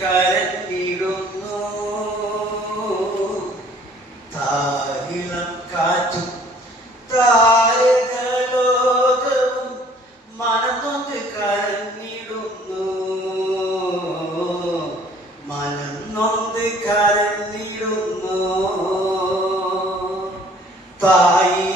കരഞ്ഞിടുന്നു താരിളം കാറ്റും താരകലോകവും മനന്നൊന്ന് കരഞ്ഞിടുന്നു. മനം നൊന്ത് കരഞ്ഞിടുന്നു. തായീഫ്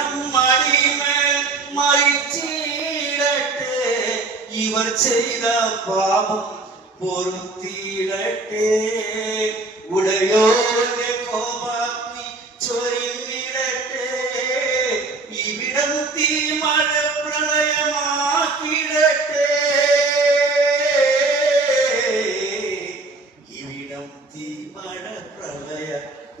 നമ്മളിമേൽ മറിച്ചിടട്ടെ. ഇവർ ചെയ്ത പാപം പൊറുത്തിടട്ടെ. ഉടയോടെ കോപാഗ്നി ചൊരിഞ്ഞിടട്ടെ. ഇവിടം തീ മഴ പ്രളയമാക്കിടട്ടെ. ഇവിടം തീ മഴ പ്രളയമാക്കിടട്ടെ.